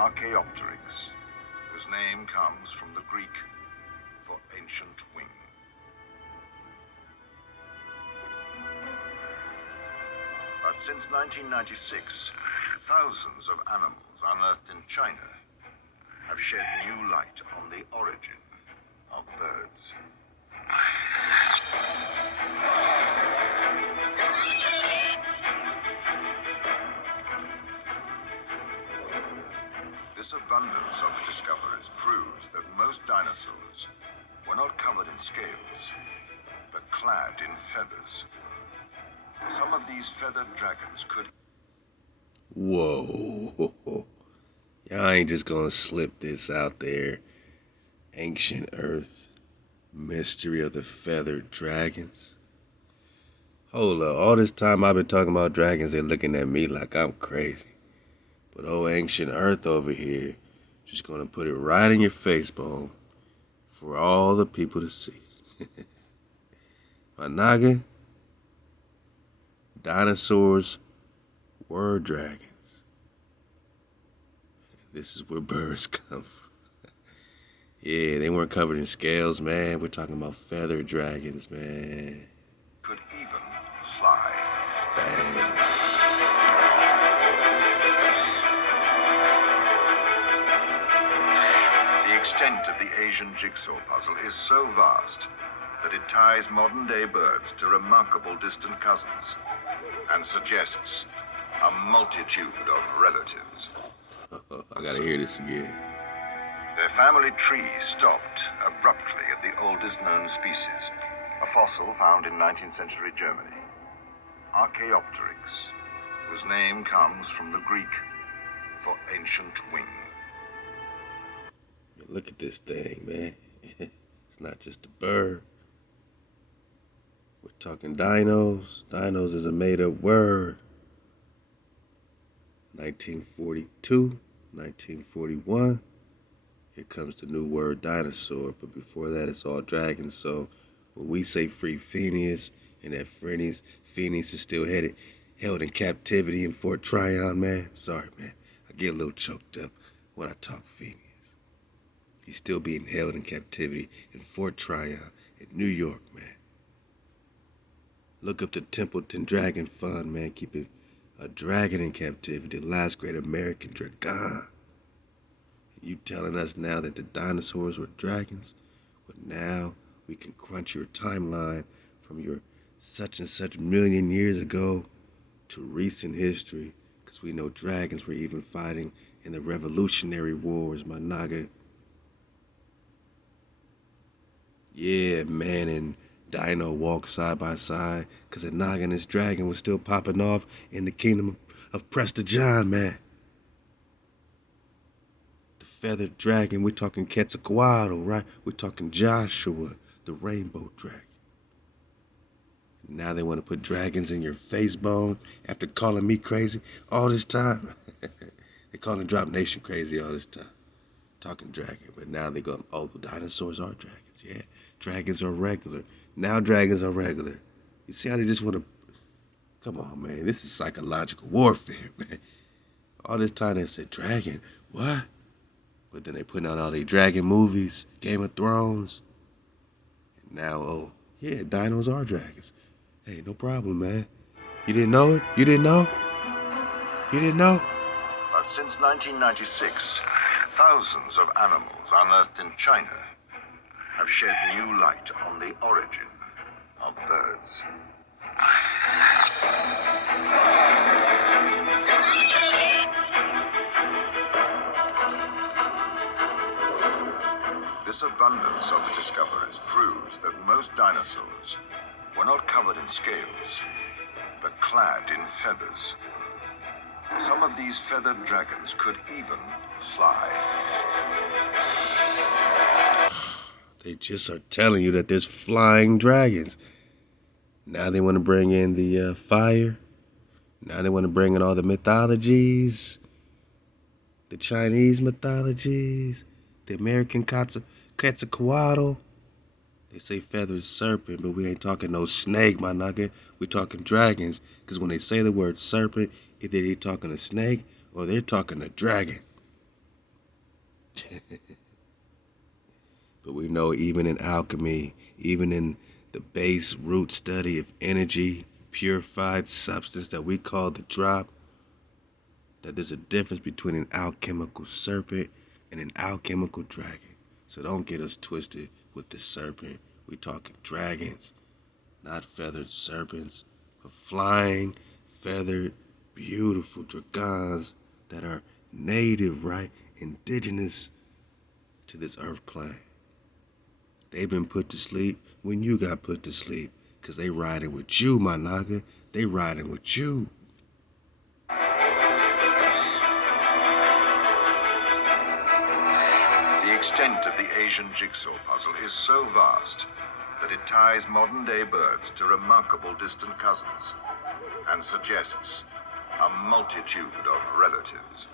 Archaeopteryx, whose name comes from the Greek for ancient wing. But since 1996, thousands of animals unearthed in China have shed new light on the origin of birds. This abundance of discoveries proves that most dinosaurs were not covered in scales, but clad in feathers. Some of these feathered dragons could... Whoa. Y'all ain't just gonna slip this out there. Ancient Earth, mystery of the feathered dragons. Hold up, all this time I've been talking about dragons, they're looking at me like I'm crazy. But old Ancient Earth over here, just gonna put it right in your face bone for all the people to see. My noggin, dinosaurs were dragons. This is where birds come from. Yeah, they weren't covered in scales, man. We're talking about feathered dragons, man. Could even fly. Bang. The extent of the Asian jigsaw puzzle is so vast that it ties modern-day birds to remarkable distant cousins and suggests a multitude of relatives. I gotta hear this again. Their family tree stopped abruptly at the oldest known species, a fossil found in 19th century Germany, Archaeopteryx, whose name comes from the Greek for ancient wing. Look at this thing, man. It's not just a bird. We're talking dinos. Dinos is a made-up word. 1942, 1941. Here comes the new word dinosaur. But before that, it's all dragons. So when we say free Phineas and that Phineas is still held in captivity in Fort Tryon, man. Sorry, man. I get a little choked up when I talk Phineas. He's still being held in captivity in Fort Tryon in New York, man. Look up the Templeton Dragon Fund, man. Keeping a dragon in captivity, the last great American dragon. You telling us now that the dinosaurs were dragons? But now we can crunch your timeline from your such and such million years ago to recent history, because we know dragons were even fighting in the Revolutionary Wars, my naga. Yeah, man and dino walk side by side, because a naga and his dragon was still popping off in the kingdom of Presta John, man. Feathered dragon, we're talking Quetzalcoatl, right? We're talking Joshua, the rainbow dragon. Now they want to put dragons in your face bone after calling me crazy all this time. They calling Drop Nation crazy all this time. Talking dragon, but now they go, oh, the dinosaurs are dragons. Yeah, dragons are regular. Now dragons are regular. You see how they just want to, come on, man. This is psychological warfare, man. All this time they said, dragon, what? But then they putting out all these dragon movies, Game of Thrones. And now, oh, yeah, dinos are dragons. Hey, no problem, man. You didn't know it? You didn't know? You didn't know? But since 1996, thousands of animals unearthed in China have shed new light on the origin of birds. This abundance of discoveries proves that most dinosaurs were not covered in scales, but clad in feathers. Some of these feathered dragons could even fly. They just are telling you that there's flying dragons. Now they want to bring in the fire. Now they want to bring in all the mythologies. The Chinese mythologies. The American Quetzalcoatl. They say feathered serpent, but we ain't talking no snake, my nugget. We talking dragons. Because when they say the word serpent, either they talking a snake or they're talking a dragon. But we know even in alchemy, even in the base root study of energy, purified substance that we call the drop, that there's a difference between an alchemical serpent and an alchemical dragon. So don't get us twisted with the serpent. We talking dragons, not feathered serpents, but flying, feathered, beautiful dragons that are native, right? Indigenous to this earth plane. They've been put to sleep when you got put to sleep, because they riding with you, my naga. They riding with you. The extent of the Asian jigsaw puzzle is so vast that it ties modern-day birds to remarkable distant cousins and suggests a multitude of relatives.